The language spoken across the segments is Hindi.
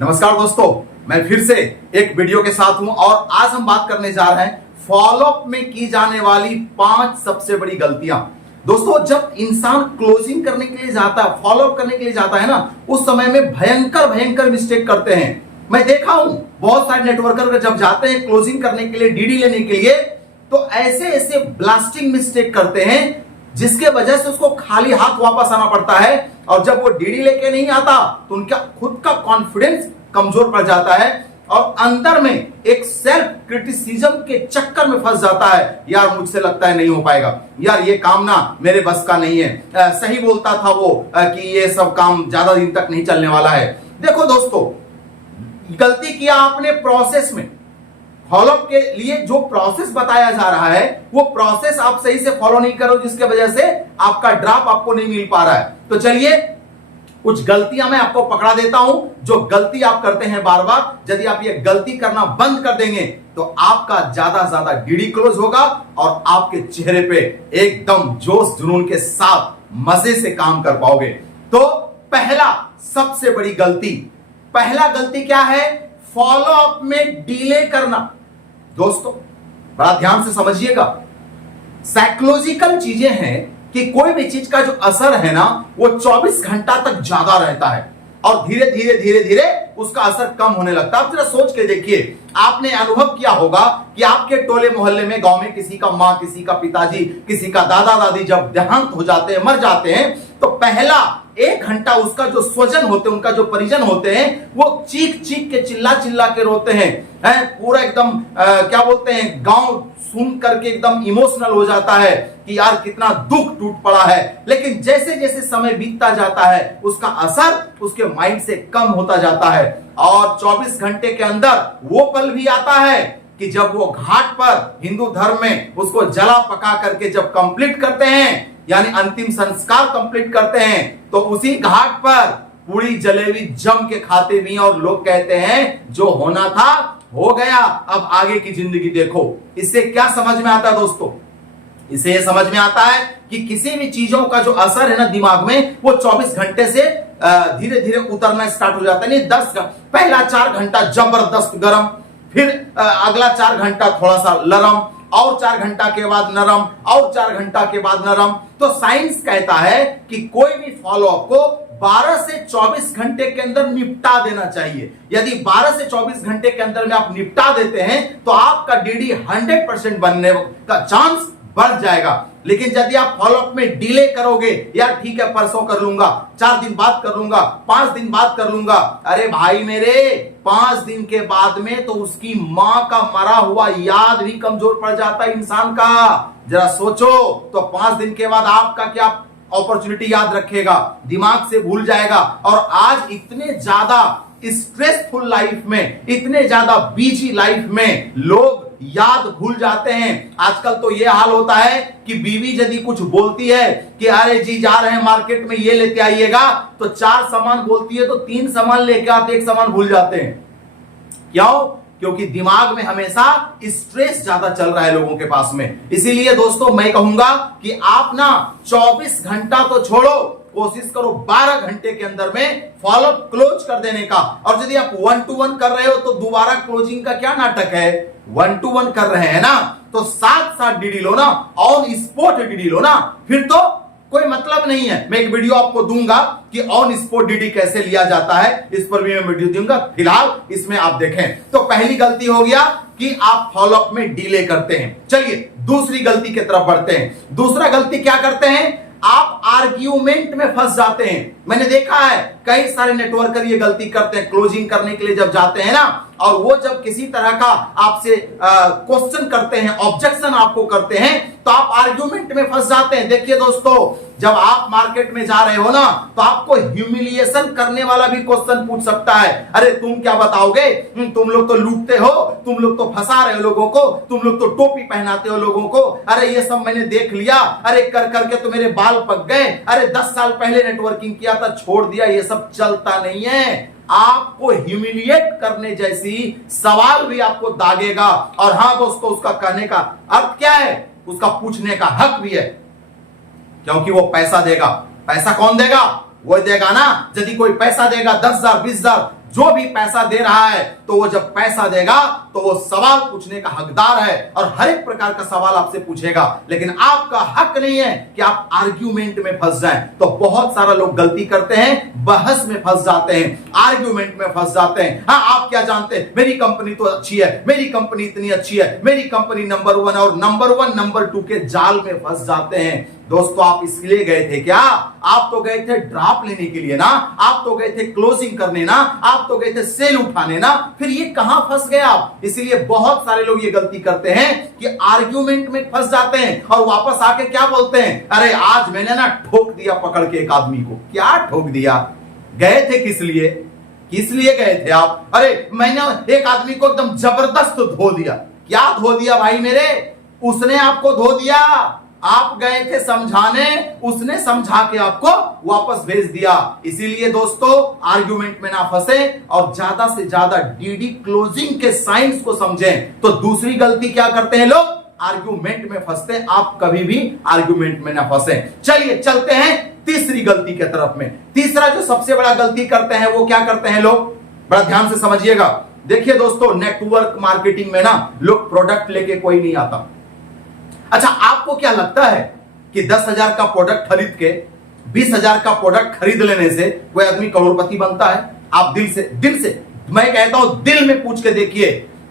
नमस्कार दोस्तों, मैं फिर से एक वीडियो के साथ हूं और आज हम बात करने जा रहे हैं फॉलोअप में की जाने वाली 5 सबसे बड़ी गलतियां। दोस्तों, जब इंसान क्लोजिंग करने के लिए जाता है, फॉलोअप करने के लिए जाता है ना, उस समय में भयंकर भयंकर मिस्टेक करते हैं। मैं देखा हूं बहुत सारे नेटवर्कर जब जाते हैं क्लोजिंग करने के लिए, डीडी लेने के लिए, तो ऐसे ऐसे ब्लास्टिंग मिस्टेक करते हैं जिसके वजह से उसको खाली हाथ वापस आना पड़ता है। और जब वो डीडी लेके नहीं आता तो उनका खुद का कॉन्फिडेंस कमजोर पड़ जाता है और अंदर में एक सेल्फ क्रिटिसिज्म के चक्कर में फंस जाता है। यार मुझसे लगता है नहीं हो पाएगा, यार ये काम ना मेरे बस का नहीं है, सही बोलता था वो कि ये सब काम ज्यादा दिन तक नहीं चलने वाला है। देखो दोस्तों, गलती किया आपने प्रोसेस में। फॉलोअप के लिए जो प्रोसेस बताया जा रहा है वो प्रोसेस आप सही से फॉलो नहीं करो, जिसके वजह से आपका ड्रॉप आपको नहीं मिल पा रहा है। तो चलिए कुछ गलतियां मैं आपको पकड़ा देता हूं जो गलती आप करते हैं बार बार। यदि आप ये गलती करना बंद कर देंगे तो आपका ज्यादा ज्यादा डीडी क्लोज होगा और आपके चेहरे पे एकदम जोश जुनून के साथ मजे से काम कर पाओगे। तो पहला सबसे बड़ी गलती, पहला गलती क्या है? फॉलोअप में डिले करना। दोस्तों बड़ा ध्यान से समझिएगा, साइकोलॉजिकल चीजें हैं कि कोई भी चीज का जो असर है ना वो 24 घंटा तक ज्यादा रहता है और धीरे धीरे धीरे धीरे उसका असर कम होने लगता है। आप जरा सोच के देखिए, आपने अनुभव किया होगा कि आपके टोले मोहल्ले में, गांव में किसी का मां, किसी का पिताजी, किसी का दादा दादी जब देहांत हो जाते हैं, मर जाते हैं, तो पहला 1 घंटा उसका जो स्वजन होते हैं, उनका जो परिजन होते हैं, वो चीख चीख के चिल्ला चिल्ला के रोते हैं, पूरा एकदम क्या बोलते हैं, गांव सुन करके एकदम इमोशनल हो जाता है कि यार कितना दुख टूट पड़ा है। लेकिन जैसे जैसे समय बीतता जाता है उसका असर उसके माइंड से कम होता जाता है और 24 घंटे के अंदर वो पल भी आता है कि जब वो घाट पर हिंदू धर्म में उसको जला पका करके जब कंप्लीट करते हैं, यानी अंतिम संस्कार कंप्लीट करते हैं, तो उसी घाट पर पूरी जलेबी जम के खाते भी हैं और लोग कहते हैं जो होना था हो गया, अब आगे की जिंदगी देखो। इससे क्या समझ में आता है दोस्तों? इसे यह समझ में आता है कि किसी भी चीजों का जो असर है ना दिमाग में, वो 24 घंटे से धीरे धीरे उतरना स्टार्ट हो जाता है। नहीं, पहला 4 घंटा जबरदस्त गर्म, फिर अगला 4 घंटा थोड़ा सा नरम, और 4 घंटा के बाद नरम, और 4 घंटा के बाद नरम। तो साइंस कहता है कि कोई भी फॉलोअप को 12 से 24 घंटे के अंदर निपटा देना चाहिए। यदि 12 से 24 घंटे के अंदर में आप निपटा देते हैं तो आपका डीडी 100% बनने का चांस बढ़ जाएगा। लेकिन यदि आप फॉलोअप में डिले करोगे, यार ठीक है परसों कर लूंगा, 4 दिन बाद कर लूंगा, 5 दिन बाद कर लूंगा, अरे भाई मेरे 5 दिन के बाद में तो उसकी मां का मरा हुआ याद भी कमजोर पड़ जाता है इंसान का। जरा सोचो, तो 5 दिन के बाद आपका क्या अपॉर्चुनिटी याद रखेगा, दिमाग से भूल जाएगा। और आज इतने ज्यादा स्ट्रेसफुल लाइफ में, इतने ज्यादा बिजी लाइफ में लोग याद भूल जाते हैं। आजकल तो यह हाल होता है कि बीवी यदि कुछ बोलती है कि अरे जी जा रहे हैं मार्केट में ये लेते आइएगा, तो 4 सामान बोलती है तो 3 सामान लेके आते, 1 सामान भूल जाते हैं। क्यों? क्योंकि दिमाग में हमेशा स्ट्रेस ज्यादा चल रहा है लोगों के पास में। इसीलिए दोस्तों मैं कहूंगा कि आप ना 24 घंटा तो छोड़ो, कोशिश करो 12 घंटे के अंदर में फॉलोअप क्लोज कर देने का। और यदि आप 1 to 1 कर रहे हो तो दोबारा क्लोजिंग का क्या नाटक है? 1 to 1 कर रहे हैं ना, तो साथ साथ डीडी लो ना, ऑन स्पॉट डीडी लो ना, फिर तो कोई मतलब नहीं है। मैं एक वीडियो आपको दूंगा कि ऑन स्पॉट डीडी कैसे लिया जाता है, इस पर भी मैं वीडियो दूंगा, फिलहाल इसमें आप देखें। तो पहली गलती हो गया कि आप फॉलोअप में डिले करते हैं। चलिए दूसरी गलती की तरफ बढ़ते हैं। दूसरा गलती क्या करते हैं? आप आर्ग्यूमेंट में फंस जाते हैं। मैंने देखा है कई सारे नेटवर्कर ये गलती करते हैं, क्लोजिंग करने के लिए जब जाते हैं ना, और वो जब किसी तरह का आपसे क्वेश्चन करते हैं, ऑब्जेक्शन आपको करते हैं, तो आप आर्ग्यूमेंट में फंस जाते हैं। देखिए दोस्तों, जब आप मार्केट में जा रहे हो ना, तो आपको ह्यूमिलिएशन करने वाला भी क्वेश्चन पूछ सकता है। अरे तुम क्या बताओगे, तुम लोग तो लूटते हो, तुम लोग तो फंसा रहे हो लोगों को, तुम लोग तो टोपी पहनाते हो लोगों को, अरे ये सब मैंने देख लिया, अरे कर करके तो मेरे बाल पक गए, अरे 10 साल पहले नेटवर्किंग किया था, छोड़ दिया, ये सब चलता नहीं है। आपको ह्यूमिलिएट करने जैसी सवाल भी आपको दागेगा। और हां दोस्तों, उसका कहने का अर्थ क्या है? उसका पूछने का हक भी है, क्योंकि वो पैसा देगा। पैसा कौन देगा? वो देगा ना। यदि कोई पैसा देगा 10,000, 20,000, जो भी पैसा दे रहा है तो वो जब पैसा देगा तो वो सवाल पूछने का हकदार है और हर एक प्रकार का सवाल आपसे पूछेगा, लेकिन आपका हक नहीं है कि आप आर्ग्यूमेंट में फंस जाएं। तो बहुत सारा लोग गलती करते हैं, बहस में फंस जाते हैं, आर्ग्यूमेंट में फंस जाते हैं। हाँ, आप क्या जानते हैं, मेरी कंपनी तो अच्छी है, मेरी कंपनी इतनी अच्छी है, मेरी कंपनी नंबर 1 और नंबर 1 नंबर 2 के जाल में फंस जाते हैं। दोस्तों, आप इसलिए गए थे क्या? आप तो गए थे ड्रॉप लेने के लिए ना, आप तो गए थे क्लोजिंग करने ना, आप तो गए थे सेल उठाने ना, फिर ये कहां फंस गए आप? इसलिए बहुत सारे लोग ये गलती करते हैं कि आर्ग्यूमेंट में फंस जाते हैं और वापस आके क्या बोलते हैं, अरे आज मैंने ना ठोक दिया पकड़ के एक आदमी को। क्या ठोक दिया? गए थे किस लिए? किस लिए गए थे आप? अरे मैंने एक आदमी को एकदम जबरदस्त धो दिया। क्या धो दिया भाई मेरे? उसने आपको धो दिया। आप गए थे समझाने, उसने समझा के आपको वापस भेज दिया। इसीलिए दोस्तों, आर्गुमेंट में ना फंसे और ज्यादा से ज्यादा डीडी क्लोजिंग के साइंस को समझें। तो दूसरी गलती क्या करते हैं लोग? आर्गुमेंट में फंसते हैं। आप कभी भी आर्गुमेंट में ना फंसे। चलिए चलते हैं तीसरी गलती के तरफ में। तीसरा जो सबसे बड़ा गलती करते हैं वो क्या करते हैं लोग? बड़ा ध्यान से समझिएगा। देखिए दोस्तों, नेटवर्क मार्केटिंग में ना लोग प्रोडक्ट लेके कोई नहीं आता। अच्छा, आपको क्या लगता है कि 10,000 का प्रोडक्ट खरीद के 20,000 का प्रोडक्ट खरीद लेने से कोई आदमी करोड़पति बनता है? आप दिल से मैं कहता हूं, दिल में पूछ के देखिए।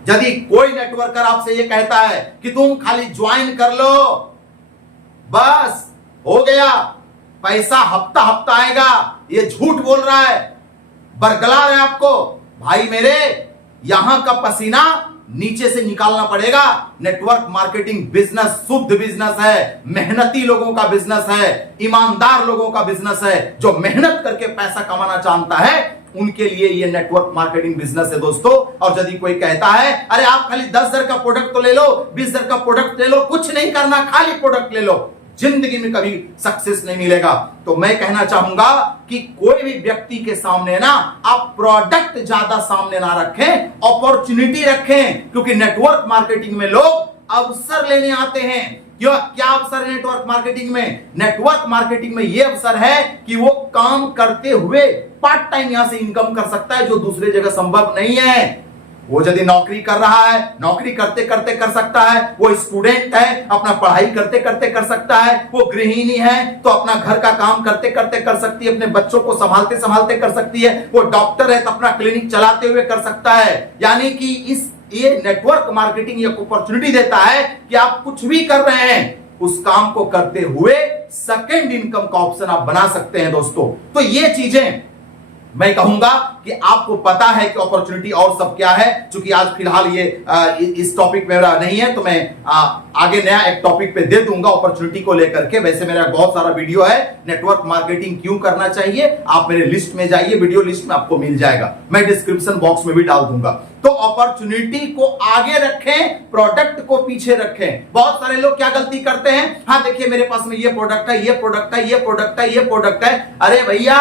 यदि कोई नेटवर्कर आपसे ये कहता है कि तुम खाली ज्वाइन कर लो, बस हो गया, पैसा हफ्ता हफ्ता आएगा, ये झूठ बोल रहा है, बरगला रहे आपको, भाई मेरे, यहां का पसीना नीचे से निकालना पड़ेगा। नेटवर्क मार्केटिंग बिजनेस शुद्ध बिजनेस है, मेहनती लोगों का बिजनेस है, ईमानदार लोगों का बिजनेस है। जो मेहनत करके पैसा कमाना जानता है उनके लिए ये नेटवर्क मार्केटिंग बिजनेस है दोस्तों। और यदि कोई कहता है अरे आप खाली 10,000 का प्रोडक्ट तो ले लो, 20,000 का प्रोडक्ट ले लो, कुछ नहीं करना, खाली प्रोडक्ट ले लो, जिंदगी में कभी सक्सेस नहीं मिलेगा। तो मैं कहना चाहूंगा कि कोई भी व्यक्ति के सामने ना आप प्रोडक्ट ज्यादा सामने ना रखें, अपॉर्चुनिटी रखें। क्योंकि नेटवर्क मार्केटिंग में लोग अवसर लेने आते हैं। क्यों? क्या अवसर है नेटवर्क मार्केटिंग में? नेटवर्क मार्केटिंग में यह अवसर है कि वो काम करते हुए पार्ट टाइम यहां से इनकम कर सकता है, जो दूसरे जगह संभव नहीं है। वो यदि नौकरी कर रहा है, नौकरी करते करते कर सकता है। वो स्टूडेंट है, अपना पढ़ाई करते करते कर सकता है। वो गृहिणी है तो अपना घर का काम करते करते कर सकती है, अपने बच्चों को संभालते संभालते कर सकती है। वो डॉक्टर है तो अपना क्लिनिक चलाते हुए कर सकता है। यानी कि ये नेटवर्क मार्केटिंग एक अपॉर्चुनिटी देता है कि आप कुछ भी कर रहे हैं, उस काम को करते हुए सेकेंड इनकम का ऑप्शन आप बना सकते हैं दोस्तों। तो ये चीजें मैं कहूंगा कि आपको पता है कि अपॉर्चुनिटी और सब क्या है। क्योंकि आज फिलहाल ये इस टॉपिक मेरा नहीं है, तो मैं आगे नया एक टॉपिक पे दे दूंगा अपॉर्चुनिटी को लेकर के। वैसे मेरा बहुत सारा वीडियो है, नेटवर्क मार्केटिंग क्यों करना चाहिए, आप मेरे लिस्ट में जाइए, वीडियो लिस्ट में आपको मिल जाएगा, मैं डिस्क्रिप्शन बॉक्स में भी डाल दूंगा। तो अपॉर्चुनिटी को आगे रखें, प्रोडक्ट को पीछे रखें। बहुत सारे लोग क्या गलती करते हैं, हाँ देखिए मेरे पास में ये प्रोडक्ट है, ये प्रोडक्ट है, ये प्रोडक्ट है, ये प्रोडक्ट है। अरे भैया,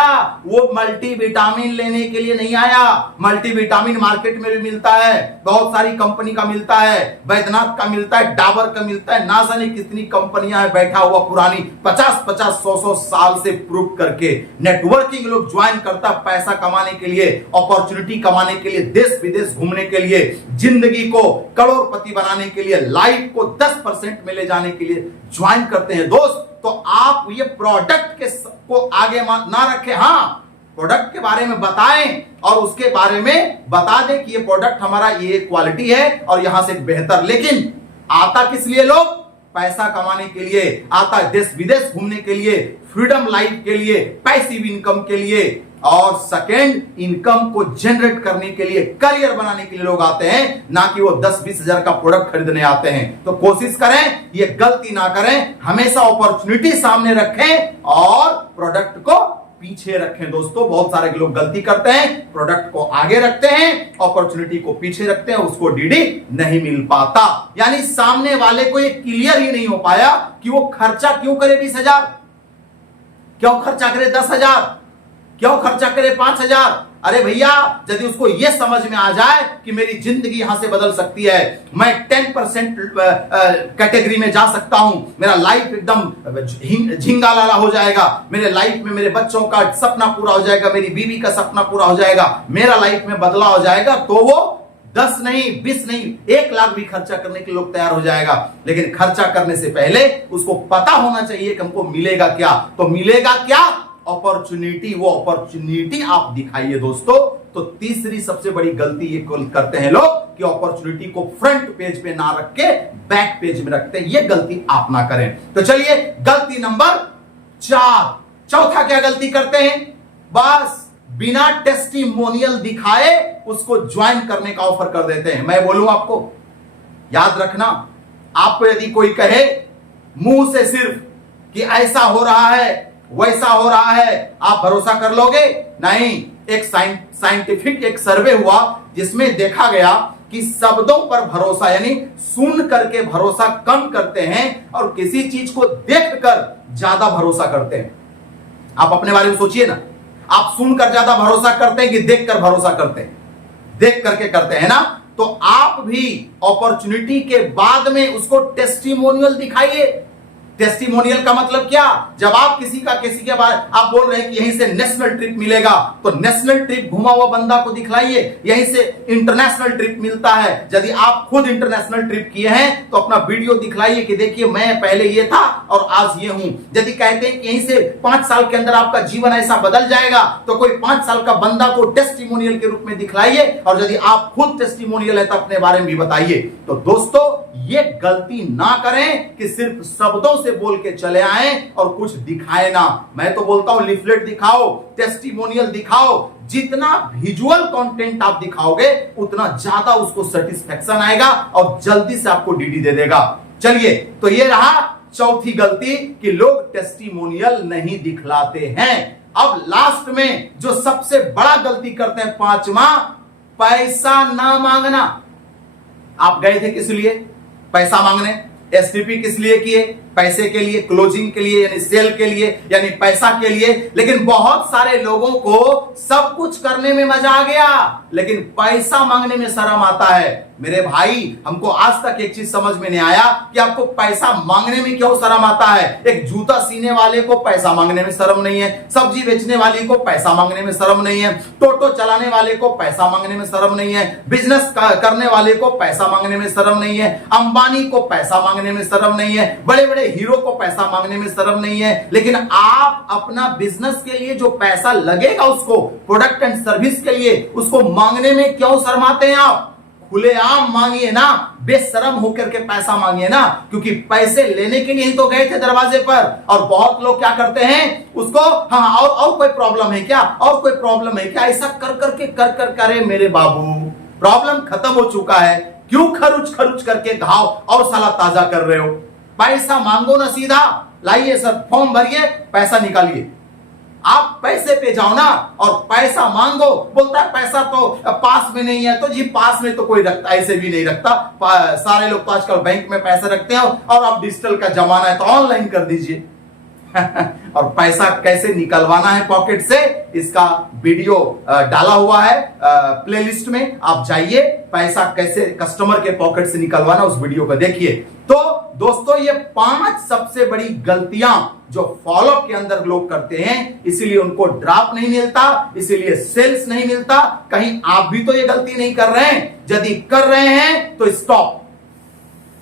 वो मल्टीविटामिन लेने के लिए नहीं आया। मल्टीविटामिन मार्केट में भी मिलता है, बहुत सारी कंपनी का मिलता है, बैद्यनाथ का मिलता है, डाबर का मिलता है, ना जाने कितनी कंपनियां हैं बैठा हुआ पुरानी 50-50, 100-100 साल से प्रूव करके। नेटवर्किंग लोग ज्वाइन करता पैसा कमाने के लिए, अपॉर्चुनिटी कमाने के लिए, देश विदेश घूमने के लिए, जिंदगी को करोड़पति बनाने के लिए, लाइफ को 10% में ले जाने के लिए ज्वाइन करते हैं दोस्त। तो आप ये प्रोडक्ट को आगे ना रखें, हाँ प्रोडक्ट के बारे में बताएं और उसके बारे में बता दें कि ये प्रोडक्ट हमारा ये क्वालिटी है और यहां से बेहतर। लेकिन आता किस लिए लोग? पैसा कमाने के लिए आता है, देश विदेश घूमने के लिए, फ्रीडम लाइफ के लिए, पैसिव इनकम के लिए और सेकेंड इनकम को जनरेट करने के लिए, करियर बनाने के लिए लोग आते हैं, ना कि वो 10-20 हजार का प्रोडक्ट खरीदने आते हैं। तो कोशिश करें, ये गलती ना करें, हमेशा अपॉर्चुनिटी सामने रखें और प्रोडक्ट को पीछे रखें दोस्तों। बहुत सारे लोग गलती करते हैं, प्रोडक्ट को आगे रखते हैं, अपॉर्चुनिटी को पीछे रखते हैं, उसको डीडी नहीं मिल पाता। यानी सामने वाले को ये क्लियर ही नहीं हो पाया कि वो खर्चा क्यों करे 20,000, क्यों खर्चा करे 10,000, क्यों खर्चा करे 5,000। अरे भैया, यदि उसको यह समझ में आ जाए कि मेरी जिंदगी यहां से बदल सकती है, मैं 10% कैटेगरी में जा सकता हूं, मेरा लाइफ एकदम झिंगा लाला हो जाएगा, मेरे लाइफ में मेरे बच्चों का सपना पूरा हो जाएगा, मेरी बीवी का सपना पूरा हो जाएगा, मेरा लाइफ में बदलाव हो जाएगा, तो वो 10 नहीं, 20 नहीं, 1 लाख भी खर्चा करने के लिए लोग तैयार हो जाएगा। लेकिन खर्चा करने से पहले उसको पता होना चाहिए कि हमको मिलेगा क्या। तो मिलेगा क्या? अपॉर्चुनिटी। वो अपॉर्चुनिटी आप दिखाइए दोस्तों। तो तीसरी सबसे बड़ी गलती ये करते हैं लोग कि अपॉर्चुनिटी को फ्रंट पेज पे ना रख के बैक पेज में रखते हैं। ये गलती आप ना करें। तो चलिए, गलती नंबर 4, चौथा क्या गलती करते हैं? बस बिना टेस्टिमोनियल दिखाए उसको ज्वाइन करने का ऑफर कर देते हैं। मैं बोलूं आपको, याद रखना, आपको यदि कोई कहे मुंह से सिर्फ कि ऐसा हो रहा है, वैसा हो रहा है, आप भरोसा कर लोगे? नहीं। एक साइंटिफिक एक सर्वे हुआ जिसमें देखा गया कि शब्दों पर भरोसा यानी सुन करके भरोसा कम करते हैं और किसी चीज को देखकर ज्यादा भरोसा करते हैं। आप अपने बारे में सोचिए ना, आप सुनकर ज्यादा भरोसा करते हैं कि देखकर भरोसा करते हैं? देख करके करते हैं ना। तो आप भी अपॉर्चुनिटी के बाद में उसको टेस्टिमोनियल दिखाइए। टेस्टिमोनियल का मतलब क्या? जब आप किसी के बारे आप बोल रहे हैं कि यहीं से नेशनल ट्रिप मिलेगा, तो नेशनल ट्रिप घुमा हुआ बंदा को दिखलाइए। यहीं से इंटरनेशनल ट्रिप मिलता है। यदि आप खुद इंटरनेशनल ट्रिप किए हैं तो अपना वीडियो दिखलाइए कि देखिए मैं पहले ये था और आज ये हूं। यदि कहते हैं कि यहीं से 5 साल के अंदर आपका जीवन ऐसा बदल जाएगा, तो कोई 5 साल का बंदा को टेस्टिमोनियल के रूप में दिखलाइए। और यदि आप खुद टेस्टिमोनियल है तो अपने बारे में भी बताइए। तो दोस्तों, ये गलती ना करें कि सिर्फ शब्दों से बोल के चले आए और कुछ दिखाए ना। मैं तो बोलता हूं लिफलेट दिखाओ, टेस्टिमोनियल दिखाओ। जितना विजुअल कंटेंट आप दिखाओगे उतना ज्यादा उसको सेटिस्फेक्शन आएगा और जल्दी से आपको डीडी दे देगा। चलिए, तो ये रहा चौथी गलती कि लोग टेस्टिमोनियल नहीं दिखलाते हैं। अब लास्ट में जो सबसे बड़ा गलती करते हैं, 5वां, पैसा ना मांगना। आप गए थे किस लिए? पैसा मांगने। एसटीपी किस लिए किए? पैसे के लिए, क्लोजिंग के लिए, यानी सेल के लिए, यानी पैसा के लिए। लेकिन बहुत सारे लोगों को सब कुछ करने में मजा आ गया, लेकिन पैसा मांगने में शर्म आता है। मेरे भाई, हमको आज तक एक चीज समझ में नहीं आया कि आपको पैसा मांगने में क्यों शर्म आता है। एक जूता सीने वाले को पैसा मांगने में शर्म नहीं है, सब्जी बेचने वाले को पैसा मांगने में शर्म नहीं है, टोटो चलाने वाले को पैसा मांगने में शर्म नहीं है, बिजनेस करने वाले को पैसा मांगने में शर्म नहीं है, अंबानी को पैसा मांगने में शर्म नहीं है, बड़े बड़े हीरो को पैसा मांगने में शर्म नहीं है। लेकिन आप अपना बिजनेस के लिए जो पैसा लगेगा, उसको प्रोडक्ट एंड सर्विस के लिए, उसको मांगने में क्यों शर्माते हैं आप? खुलेआम मांगिए ना, बेशरम होकर के पैसा मांगिए ना, क्योंकि पैसे लेने के लिए ही तो गए थे दरवाजे पर। और बहुत लोग क्या करते हैं उसको, हाँ और कोई प्रॉब्लम है क्या, और कोई प्रॉब्लम है क्या, ऐसा कर करके कर करे मेरे बाबू, प्रॉब्लम खत्म हो चुका है। क्यों खरुच खरुच करके घाव और साला ताजा कर रहे हो? पैसा मांगो ना सीधा, लाइए सर फॉर्म भरिए, पैसा निकालिए। आप पैसे पे जाओ ना और पैसा मांगो। बोलता है पैसा तो पास में नहीं है, तो जी पास में तो कोई रखता, ऐसे भी नहीं रखता। सारे लोग तो आजकल बैंक में पैसे रखते हैं, और अब डिजिटल का जमाना है तो ऑनलाइन कर दीजिए। और पैसा कैसे निकलवाना है पॉकेट से, इसका वीडियो डाला हुआ है प्लेलिस्ट में, आप जाइए। पैसा कैसे कस्टमर के पॉकेट से निकलवाना, उस वीडियो को देखिए। तो दोस्तों, ये 5 सबसे बड़ी गलतियां जो फॉलोअप के अंदर लोग करते हैं, इसीलिए उनको ड्राफ्ट नहीं मिलता, इसीलिए सेल्स नहीं मिलता। कहीं आप भी तो ये गलती नहीं कर रहे हैं? यदि कर रहे हैं तो स्टॉप,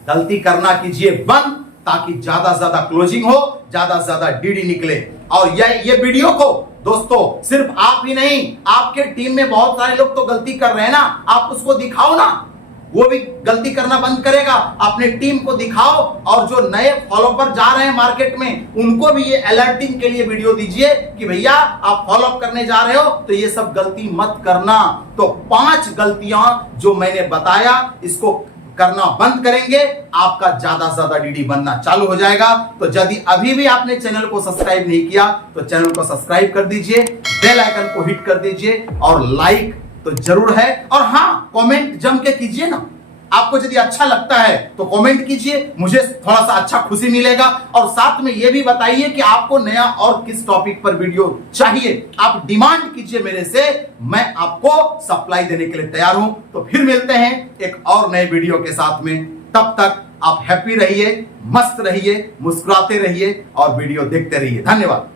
गलती करना कीजिए बंद, ताकि ज्यादा से ज्यादा क्लोजिंग हो, ज्यादा से ज्यादा डीडी निकले। और ये वीडियो को दोस्तों सिर्फ आप ही नहीं, आपके टीम में बहुत सारे लोग तो गलती कर रहे हैं ना, आप उसको दिखाओ ना, वो भी गलती करना बंद करेगा। अपने टीम को दिखाओ, और जो नए फॉलोअर जा रहे हैं मार्केट में, उनको भी ये अलर्टिंग के लिए वीडियो दीजिए कि भैया आप फॉलोअप करने जा रहे हो तो ये सब गलती मत करना। तो 5 गलतियां जो मैंने बताया, इसको करना बंद करेंगे, आपका ज्यादा से ज्यादा डीडी बनना चालू हो जाएगा। तो यदि अभी भी आपने चैनल को सब्सक्राइब नहीं किया तो चैनल को सब्सक्राइब कर दीजिए, बेल आइकन को हिट कर दीजिए, और लाइक तो जरूर है, और हाँ कमेंट जम के कीजिए ना। आपको यदि अच्छा लगता है तो कमेंट कीजिए, मुझे थोड़ा सा अच्छा खुशी मिलेगा। और साथ में यह भी बताइए कि आपको नया और किस टॉपिक पर वीडियो चाहिए, आप डिमांड कीजिए मेरे से, मैं आपको सप्लाई देने के लिए तैयार हूं। तो फिर मिलते हैं एक और नए वीडियो के साथ में, तब तक आप हैप्पी रहिए, मस्त रहिए, मुस्कुराते रहिए और वीडियो देखते रहिए। धन्यवाद।